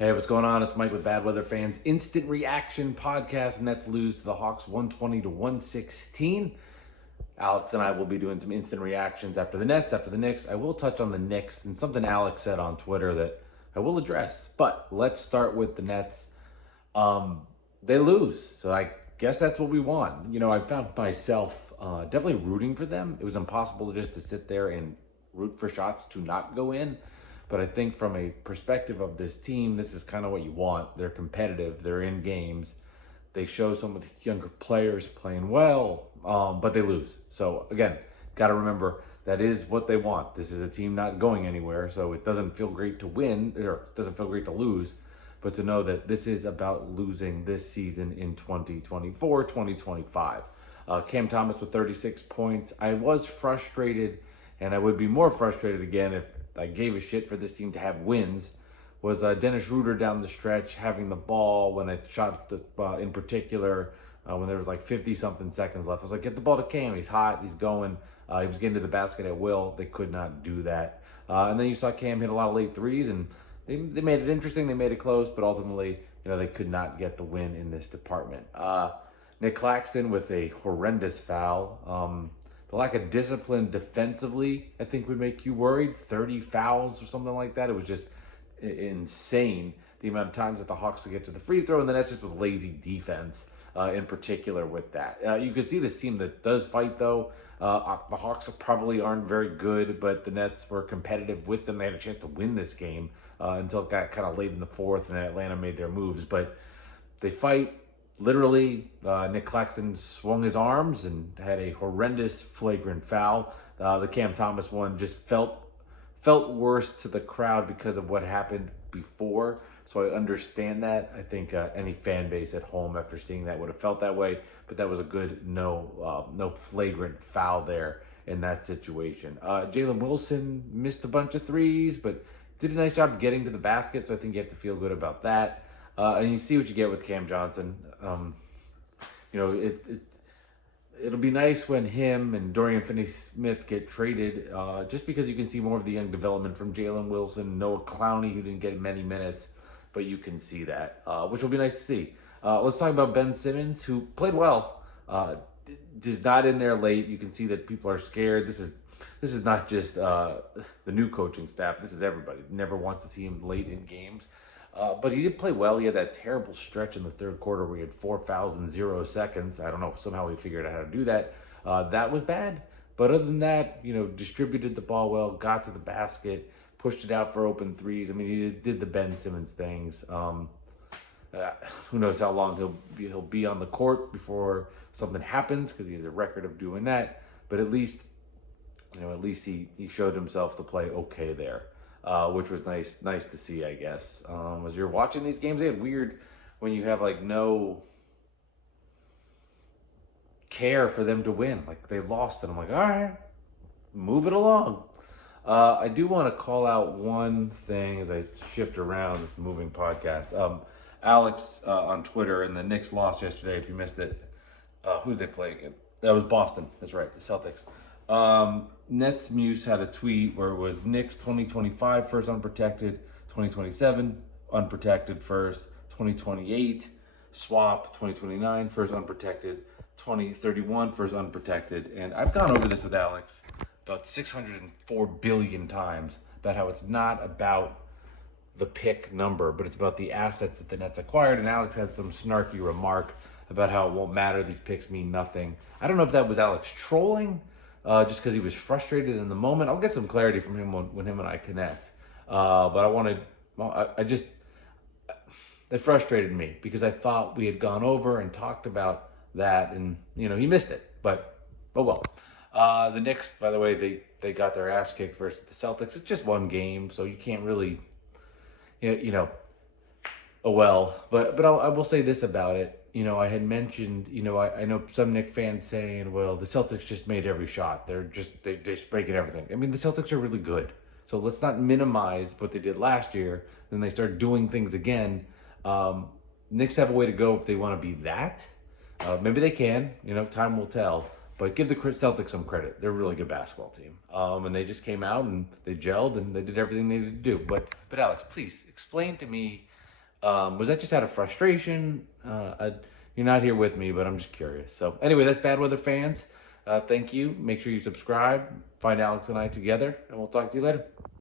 Hey, what's going on? It's Mike with Bad Weather Fans Instant Reaction Podcast. Nets lose to the Hawks 120 to 116. Alex and I will be doing some instant reactions after the Nets, after the Knicks. I will touch on the Knicks and something Alex said on Twitter that I will address. But let's start with the Nets. They lose, so I guess that's what we want. I found myself definitely rooting for them. It was impossible just to sit there and root for shots to not go in. But I think from a perspective of this team, this is kind of what you want. They're competitive. They're in games. They show some of the younger players playing well, but they lose. So again, got to remember that is what they want. This is a team not going anywhere, so it doesn't feel great to win, or it doesn't feel great to lose, but to know that this is about losing this season in 2024, 2025. Cam Thomas with 36 points. I was frustrated, and I would be more frustrated again if I gave a shit for this team to have wins. Was Dennis Schroeder down the stretch having the ball when I shot in particular when there was like 50-something seconds left. I was like, get the ball to Cam. He's hot. He's going. He was getting to the basket at will. They could not do that. And then you saw Cam hit a lot of late threes, and they made it interesting. They made it close, but ultimately, they could not get the win in this department. Nick Claxton with a horrendous foul. The lack of discipline defensively, I think, would make you worried. 30 fouls or something like that. It was just insane the amount of times that the Hawks would get to the free throw, and then that's just with lazy defense in particular with that. You could see this team that does fight, though. The Hawks probably aren't very good, but the Nets were competitive with them. They had a chance to win this game until it got kind of late in the fourth, and Atlanta made their moves. But they fight. Literally, Nick Claxton swung his arms and had a horrendous flagrant foul. The Cam Thomas one just felt worse to the crowd because of what happened before. So I understand that. I think any fan base at home after seeing that would have felt that way. But that was a good no flagrant foul there in that situation. Jalen Wilson missed a bunch of threes, but did a nice job getting to the basket. So I think you have to feel good about that. And you see what you get with Cam Johnson. It'll be nice when him and Dorian Finney-Smith get traded, just because you can see more of the young development from Jalen Wilson, Noah Clowney, who didn't get many minutes, but you can see that, which will be nice to see. Let's talk about Ben Simmons, who played well. Is not in there late. You can see that people are scared. This is not just the new coaching staff. This is everybody. Never wants to see him late in games. But he did play well. He had that terrible stretch in the third quarter where he had 4 fouls in 0 seconds. I don't know. Somehow he figured out how to do that. That was bad. But other than that, distributed the ball well, got to the basket, pushed it out for open threes. I mean, he did the Ben Simmons things. Who knows how long he'll be on the court before something happens, because he has a record of doing that. But at least he showed himself to play okay there. Which was nice to see, I guess. As you're watching these games, it's weird when you have no care for them to win. Like, they lost, and I'm like, all right, move it along. I do want to call out one thing as I shift around this moving podcast. Alex on Twitter, and the Knicks lost yesterday. If you missed it, who did they play again? That was Boston. That's right, the Celtics. Nets Muse had a tweet where it was Knicks 2025 first unprotected, 2027 unprotected first, 2028 swap, 2029 first unprotected, 2031 first unprotected. And I've gone over this with Alex about 604 billion times about how it's not about the pick number, but it's about the assets that the Nets acquired. And Alex had some snarky remark about how it won't matter, these picks mean nothing. I don't know if that was Alex trolling, just because he was frustrated in the moment. I'll get some clarity from him when him and I connect. But that frustrated me because I thought we had gone over and talked about that, and he missed it. But oh well. The Knicks, by the way, they got their ass kicked versus the Celtics. It's just one game, so you can't really, oh well. But I will say this about it. I had mentioned, I know some Knicks fans saying, well, the Celtics just made every shot. They're just breaking everything. I mean, the Celtics are really good. So let's not minimize what they did last year. Then they start doing things again. Knicks have a way to go if they want to be that. Maybe they can. Time will tell. But give the Celtics some credit. They're a really good basketball team. And they just came out and they gelled and they did everything they needed to do. But Alex, please explain to me Was that just out of frustration? You're not here with me, but I'm just curious. So anyway, that's Bad Weather Fans. Thank you. Make sure you subscribe. Find Alex and I together, and we'll talk to you later.